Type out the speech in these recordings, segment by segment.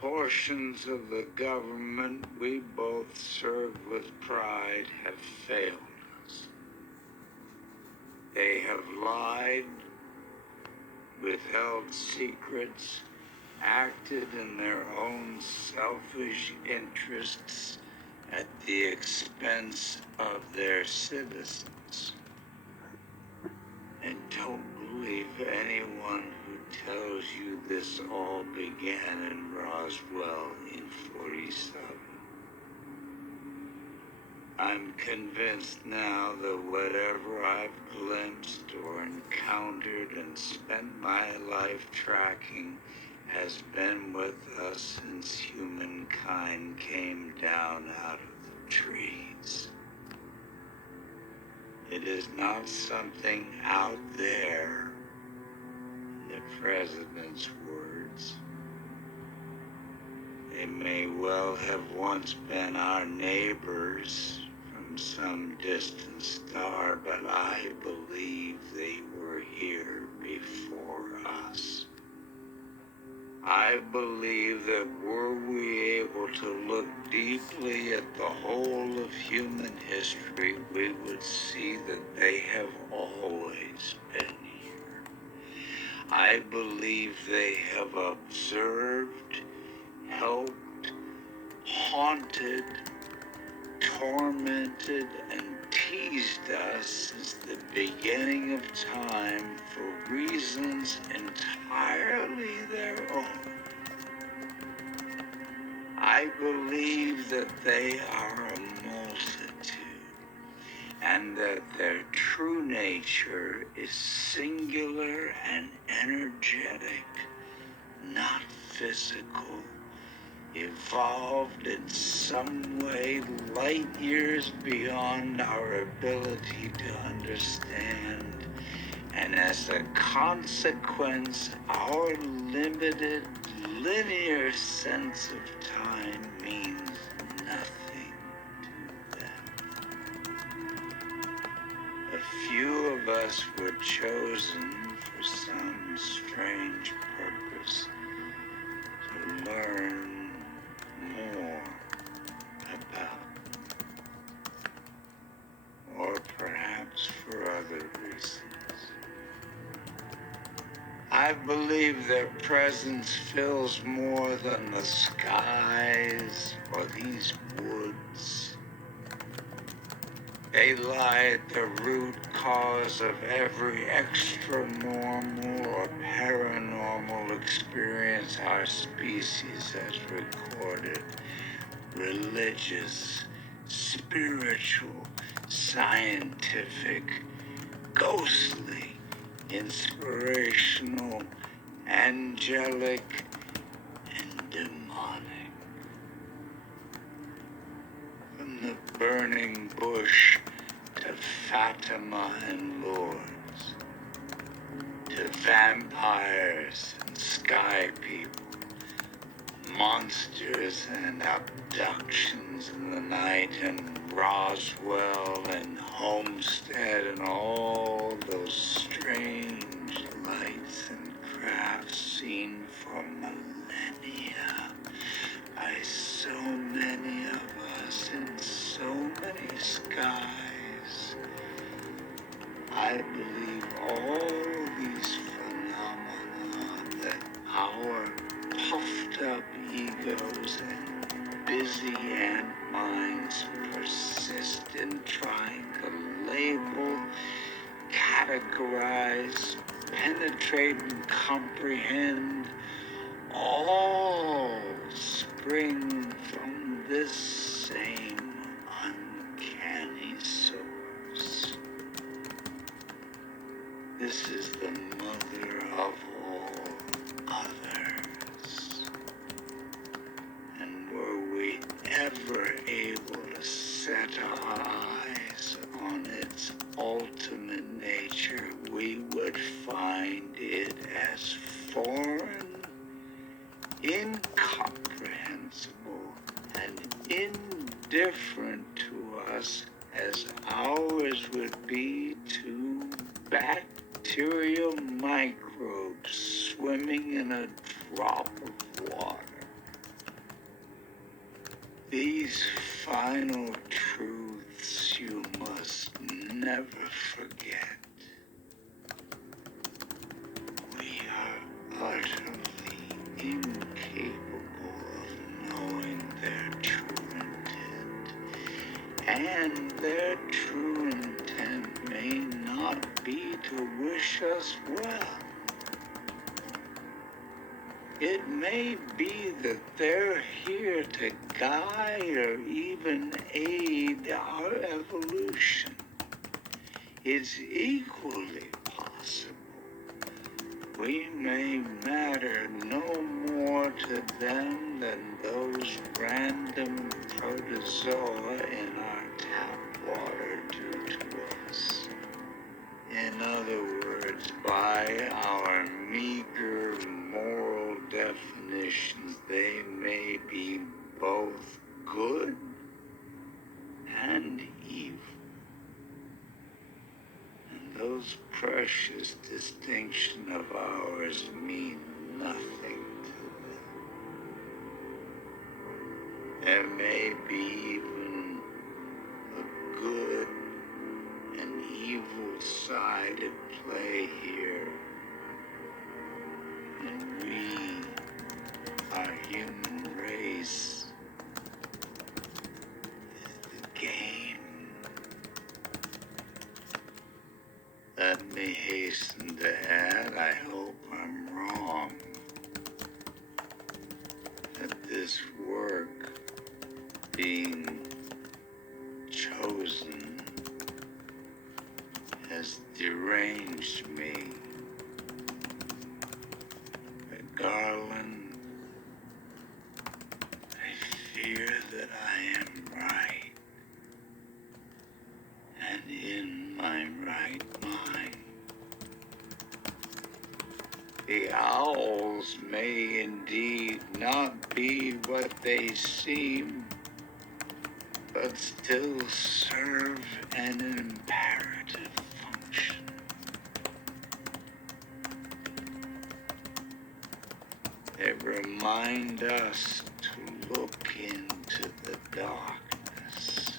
Portions of the government we both serve with pride have failed us. They have lied, withheld secrets, acted in their own selfish interests at the expense of their citizens. And don't believe anyone who tells you this all began in Roswell in 47. I'm convinced now that whatever I've glimpsed or encountered and spent my life tracking has been with us since humankind came down out of the trees. It is not something out there, in the president's words. They may well have once been our neighbors from some distant star, but I believe they were here before us. I believe that were we able to look deeply at the whole of human history, we would see that they have always been here. I believe they have observed, helped, haunted, tormented, and teased us since the beginning of time for reasons entirely their own. I believe that they are a multitude, and that their true nature is singular and energetic, not physical, evolved in some way light years beyond our ability to understand, and as a consequence, our limited, linear sense of time means nothing to them. A few of us were chosen for some strange purpose to learn more about, or perhaps for other reasons. I believe their presence fills more than the skies or these woods. They lie at the root cause of every extra-normal or paranormal experience our species has recorded. Religious, spiritual, scientific, ghostly, inspirational, angelic, and demonic. From the burning bush to Fatima and Lourdes, to vampires and sky people, monsters and abductions in the night, and Roswell and Homestead and all those strange lights and crafts seen for millennia by so many of us in so many skies. I believe all these phenomena that our puffed up egos and busy ant minds persist in trying to label, categorize, penetrate, and comprehend, all spring from this same uncanny source. This is the mother of all others. And were we ever able to set our eyes on its ultimate nature, we would find it as foreign, incomprehensible, and indifferent to us as ours would be to bacterial microbes swimming in a drop of water. These final truths you must never forget. We are utterly incapable of knowing their true intent, and their true intent may not be to wish us well. It may be that they're here to guide or even aid our evolution. It's equally possible we may matter no more to them than those random protozoa in our tap water do to us. In other words, by our meager moral definitions, they may be both good and evil. And those precious distinctions of ours mean nothing to them. There may be even a good and evil side at play here. And we, our human race, is the game. Let me hasten to add, I hope I'm wrong, that this work being chosen has deranged me. But Garland, I fear that I am right, and in my right mind. The owls may indeed not be what they seem, but still serve an imperative function. They remind us to look into the darkness.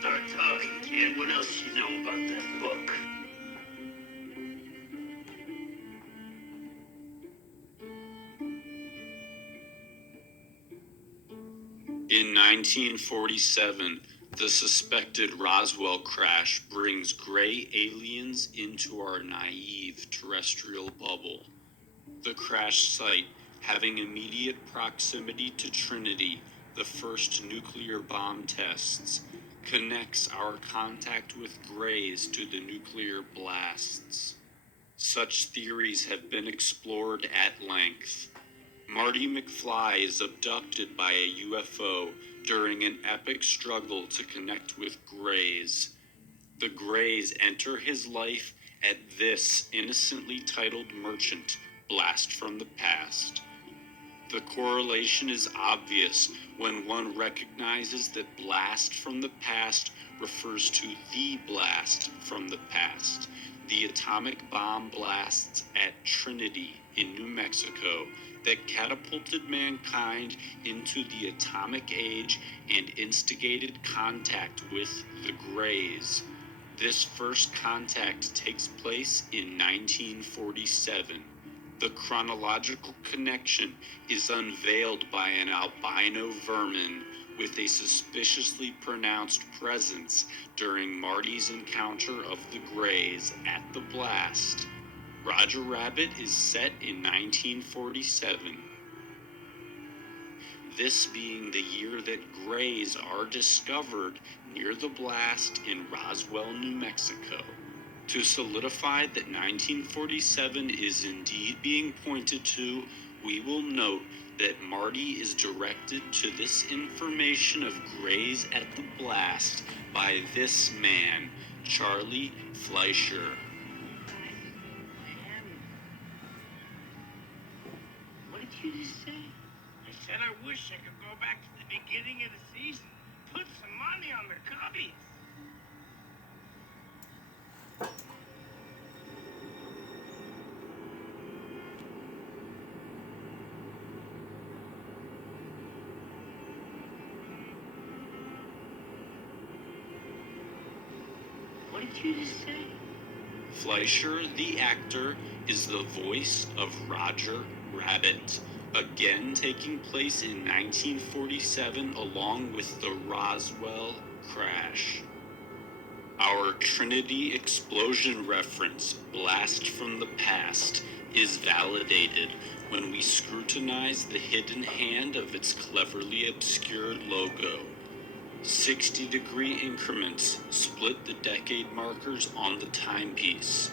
Start talking, kid. What else you know about that book? In 1947, the suspected Roswell crash brings gray aliens into our naive terrestrial bubble. The crash site, having immediate proximity to Trinity, the first nuclear bomb tests, connects our contact with Greys to the nuclear blasts. Such theories have been explored at length. Marty McFly is abducted by a UFO during an epic struggle to connect with Greys. The Greys enter his life at this innocently titled merchant blast from the past. The correlation is obvious when one recognizes that blast from the past refers to the blast from the past, the atomic bomb blasts at Trinity in New Mexico that catapulted mankind into the atomic age and instigated contact with the Greys. This first contact takes place in 1947. The chronological connection is unveiled by an albino vermin with a suspiciously pronounced presence during Marty's encounter of the Greys at the blast. Roger Rabbit is set in 1947. This being the year that Greys are discovered near the blast in Roswell, New Mexico. To solidify that 1947 is indeed being pointed to, we will note that Marty is directed to this information of Greys at the blast by this man, Charlie Fleischer. What did you just say? I said I wish I could go back to the beginning of the season. Put some money on the Cubbies. What did you just say? Fleischer, the actor, is the voice of Roger Rabbit, again taking place in 1947 along with the Roswell crash. Our Trinity explosion reference, Blast from the Past, is validated when we scrutinize the hidden hand of its cleverly obscured logo. 60-degree increments split the decade markers on the timepiece.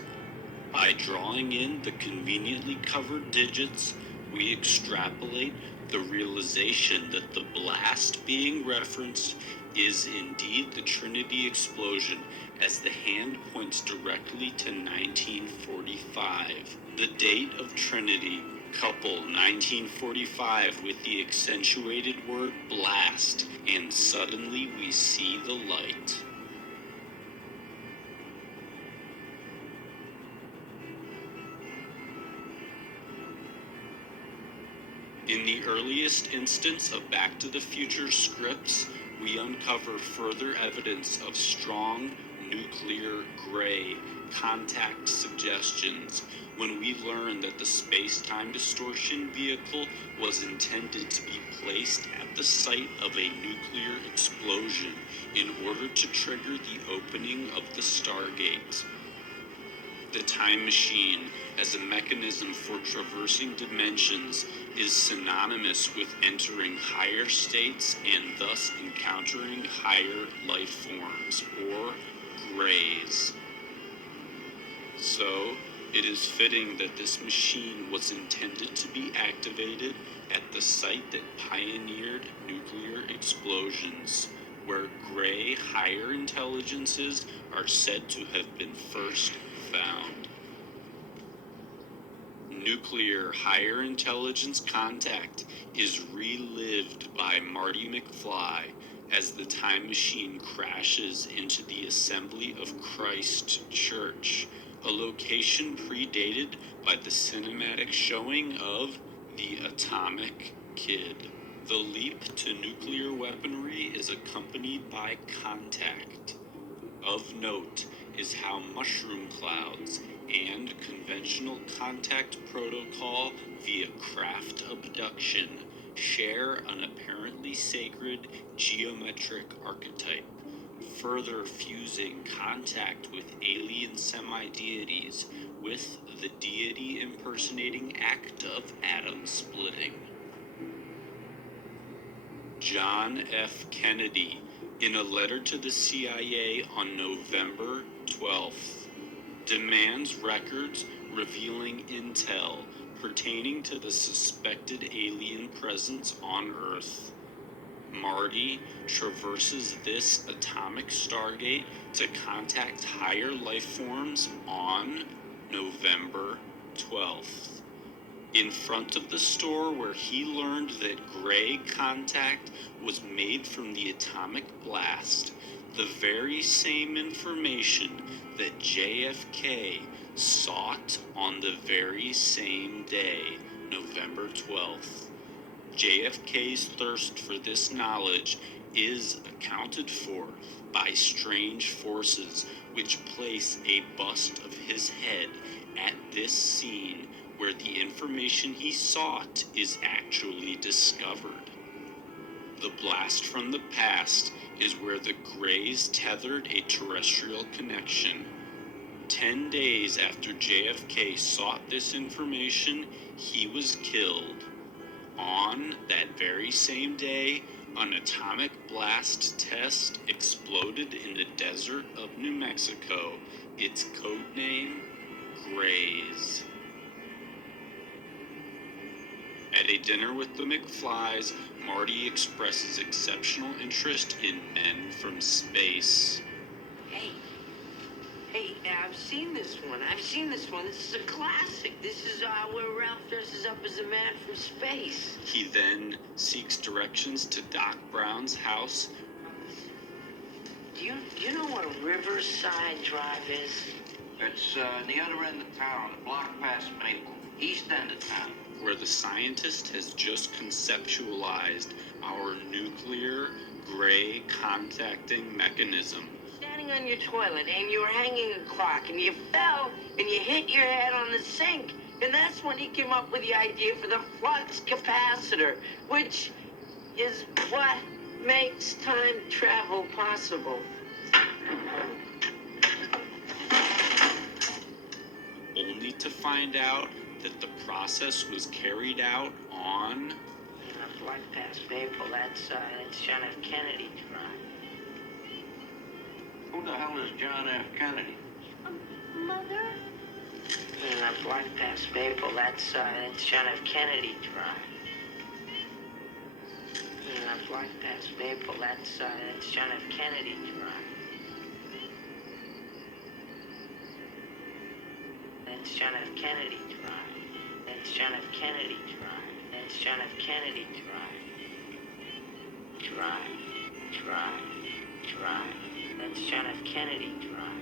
By drawing in the conveniently covered digits, we extrapolate the realization that the blast being referenced is indeed the Trinity explosion, as the hand points directly to 1945. The date of Trinity, couple 1945 with the accentuated word blast, and suddenly we see the light. In the earliest instance of Back to the Future scripts, we uncover further evidence of strong nuclear gray contact suggestions when we learn that the space-time distortion vehicle was intended to be placed at the site of a nuclear explosion in order to trigger the opening of the Stargate. The time machine, as a mechanism for traversing dimensions, is synonymous with entering higher states and thus encountering higher life forms, or Greys. So, it is fitting that this machine was intended to be activated at the site that pioneered nuclear explosions, where Grey higher intelligences are said to have been first found. Nuclear higher intelligence contact is relived by Marty McFly as the time machine crashes into the Assembly of Christ Church, a location predated by the cinematic showing of The Atomic Kid. The leap to nuclear weaponry is accompanied by contact. Of note is how mushroom clouds and conventional contact protocol via craft abduction share an apparently sacred geometric archetype, further fusing contact with alien semi-deities with the deity impersonating act of atom splitting. John F. Kennedy in a letter to the CIA on November 12th, demands records revealing intel pertaining to the suspected alien presence on Earth. Marty traverses this atomic stargate to contact higher life forms on November 12th. In front of the store where he learned that Gray contact was made from the atomic blast, the very same information that JFK sought on the very same day, November 12th. JFK's thirst for this knowledge is accounted for by strange forces which place a bust of his head at this scene where the information he sought is actually discovered. The blast from the past is where the Greys tethered a terrestrial connection. 10 days after JFK sought this information, he was killed. On that very same day, an atomic blast test exploded in the desert of New Mexico. Its code name, Greys. At a dinner with the McFlys, Marty expresses exceptional interest in men from space. Hey, I've seen this one. This is a classic. This is where Ralph dresses up as a man from space. He then seeks directions to Doc Brown's house. Do you know what Riverside Drive is? It's the other end of town, a block past Maple, east end of town. Where the scientist has just conceptualized our nuclear Gray contacting mechanism. Standing on your toilet and you were hanging a clock and you fell and you hit your head on the sink. And that's when he came up with the idea for the flux capacitor, which is what makes time travel possible. Only to find out that the process was carried out on A block past Maple, that's John F. Kennedy Drive. Who the hell is John F. Kennedy? Mother? A block past Maple, that's John F. Kennedy Drive. A block past Maple, that's John F. Kennedy Drive. That's John F. Kennedy Drive. That's John F. Kennedy Drive. That's John F. Kennedy Drive. Drive. That's John F. Kennedy Drive.